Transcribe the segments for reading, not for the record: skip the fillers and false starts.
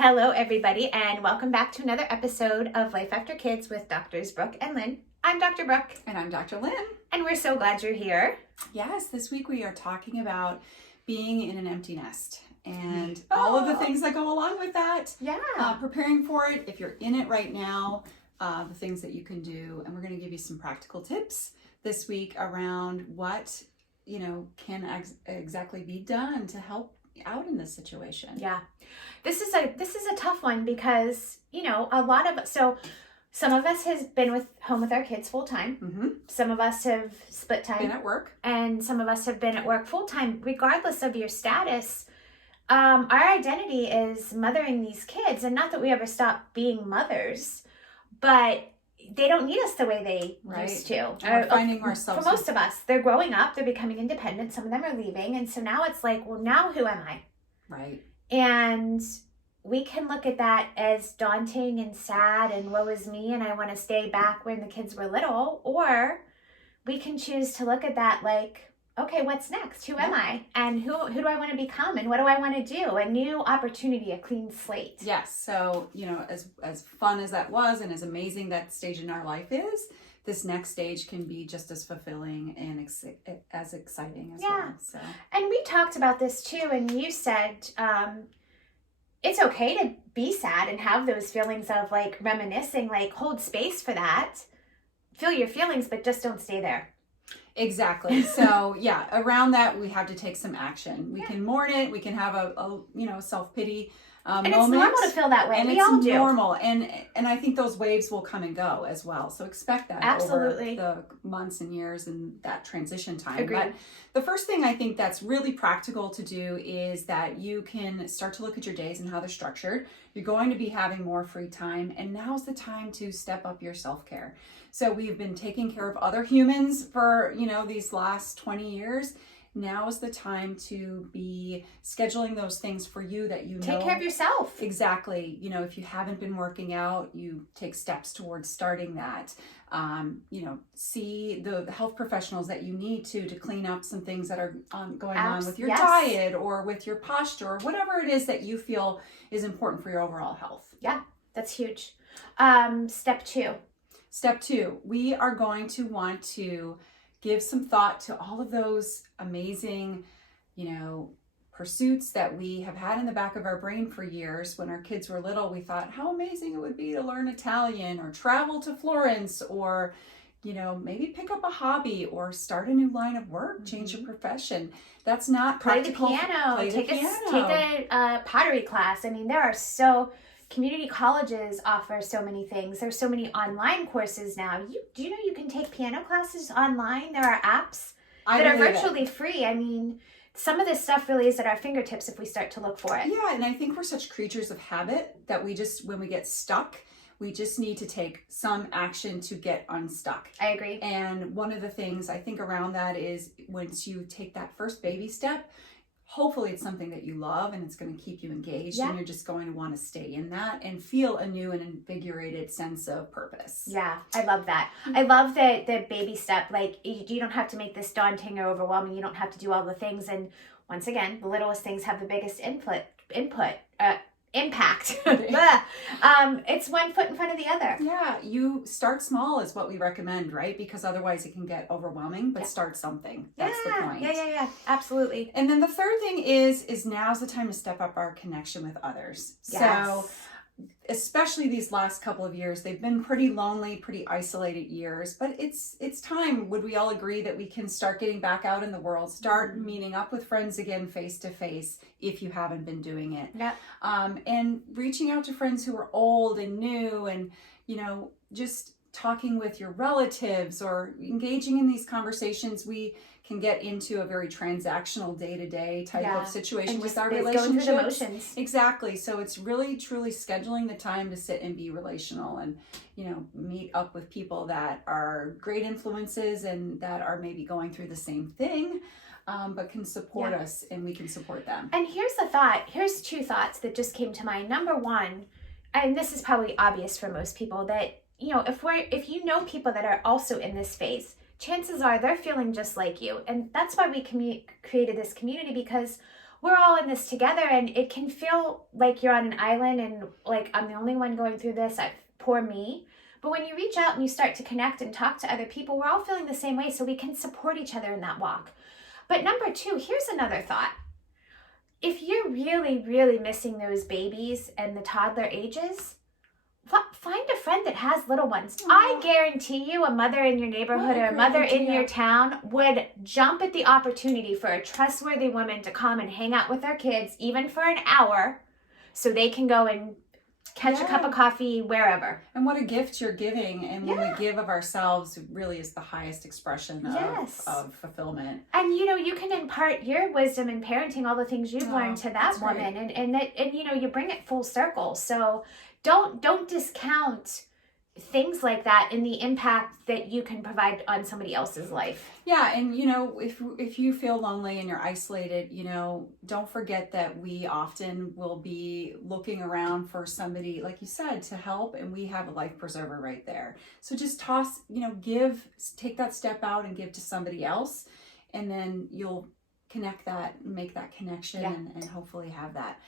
Hello, everybody, and welcome back to another episode of Life After Kids with Doctors Brooke and Lynn. I'm Dr. Brooke. And I'm Dr. Lynn. And we're so glad you're here. Yes, this week we are talking about being in an empty nest and all of the things that go along with that. Yeah. Preparing for it, if you're in it right now, the things that you can do. And we're going to give you some practical tips this week around what, can exactly be done to help out in this situation. Yeah. This is a tough one because, some of us has been home with our kids full time. Mm-hmm. Some of us have split time. Been at work. And some of us have been at work full time. Regardless of your status, our identity is mothering these kids. And not that we ever stop being mothers, but they don't need us the way they used to. And we're finding ourselves. For most of us, they're growing up, they're becoming independent. Some of them are leaving. And so now it's like, well, now who am I? Right. And we can look at that as daunting and sad and woe is me and I want to stay back when the kids were little. Or we can choose to look at that like, okay, what's next? Who am I? And who do I want to become? And what do I want to do? A new opportunity, a clean slate. Yes. So, as fun as that was and as amazing that stage in our life is, this next stage can be just as fulfilling and as exciting as well. So. And we talked about this too. And you said, it's okay to be sad and have those feelings of like reminiscing, like hold space for that. Feel your feelings, but just don't stay there. Exactly. So around that, we have to take some action. We can mourn it. We can have a self-pity and moment. It's normal to feel that way. And we it's all do. normal. And I think those waves will come and go as well. So expect that Absolutely. over the months and years and that transition time. Agreed. But the first thing I think that's really practical to do is that you can start to look at your days and how they're structured. You're going to be having more free time. And now's the time to step up your self-care. So we've been taking care of other humans for, these last 20 years. Now is the time to be scheduling those things for you that Take care of yourself. Exactly. If you haven't been working out, you take steps towards starting that. See the health professionals that you need to clean up some things that are going on with your diet or with your posture or whatever it is that you feel is important for your overall health. Yeah, that's huge. Step two, we are going to want to give some thought to all of those amazing, pursuits that we have had in the back of our brain for years. When our kids were little, we thought how amazing it would be to learn Italian or travel to Florence or, maybe pick up a hobby or start a new line of work, change your profession. That's not practical. Play the piano. Take a pottery class. I mean, community colleges offer so many things. There's so many online courses now. Do you know you can take piano classes online? There are apps that are virtually free. I mean, some of this stuff really is at our fingertips if we start to look for it. Yeah, and I think we're such creatures of habit that when we get stuck, we just need to take some action to get unstuck. I agree. And one of the things I think around that is once you take that first baby step, hopefully it's something that you love and it's going to keep you engaged and you're just going to want to stay in that and feel a new and invigorated sense of purpose. Yeah, I love that. I love the baby step. Like you don't have to make this daunting or overwhelming. You don't have to do all the things. And once again, the littlest things have the biggest impact. It's one foot in front of the other. Yeah, you start small is what we recommend, right? Because otherwise it can get overwhelming, but start something. That's the point. Yeah, absolutely. And then the third thing is now's the time to step up our connection with others. Yes. So especially these last couple of years, they've been pretty lonely, pretty isolated years, but it's time. Would we all agree that we can start getting back out in the world, start meeting up with friends again face to face if you haven't been doing it? Yeah. And reaching out to friends who are old and new and, just talking with your relatives or engaging in these conversations. We can get into a very transactional day-to-day type of situation with our relationships. Going through the motions. Exactly. So it's really truly scheduling the time to sit and be relational and, meet up with people that are great influences and that are maybe going through the same thing, but can support us and we can support them. And here's two thoughts that just came to mind. Number one, and this is probably obvious for most people, that, if you know people that are also in this phase, chances are they're feeling just like you. And that's why we created this community, because we're all in this together, and it can feel like you're on an island and like I'm the only one going through this. Poor me. But when you reach out and you start to connect and talk to other people, we're all feeling the same way, so we can support each other in that walk. But number 2, here's another thought. If you're really, really missing those babies and the toddler ages, find a friend that has little ones. Aww. I guarantee you a mother in your neighborhood or a mother in your town would jump at the opportunity for a trustworthy woman to come and hang out with their kids, even for an hour, so they can go and catch a cup of coffee wherever. And what a gift you're giving. And when we give of ourselves, it really is the highest expression of fulfillment. And you can impart your wisdom in parenting, all the things you've learned to that woman, and you bring it full circle. So don't discount things like that and the impact that you can provide on somebody else's life. Yeah, and if you feel lonely and you're isolated, don't forget that we often will be looking around for somebody, like you said, to help, and we have a life preserver right there. So just take that step out and give to somebody else, and then you'll connect that, make that connection, and hopefully have that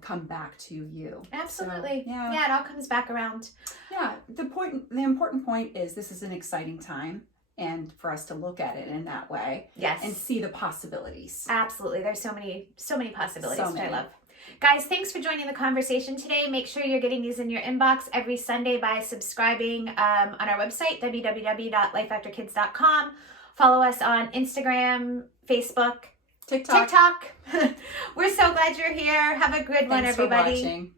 come back to you. Absolutely. So, it all comes back around. Yeah. The important point is this is an exciting time, and for us to look at it in that way. Yes. And see the possibilities. Absolutely. There's so many possibilities, which I love. Guys, thanks for joining the conversation today. Make sure you're getting these in your inbox every Sunday by subscribing on our website, www.lifeafterkids.com. Follow us on Instagram, Facebook, TikTok. We're so glad you're here. Have a good one, everybody. Thanks for watching.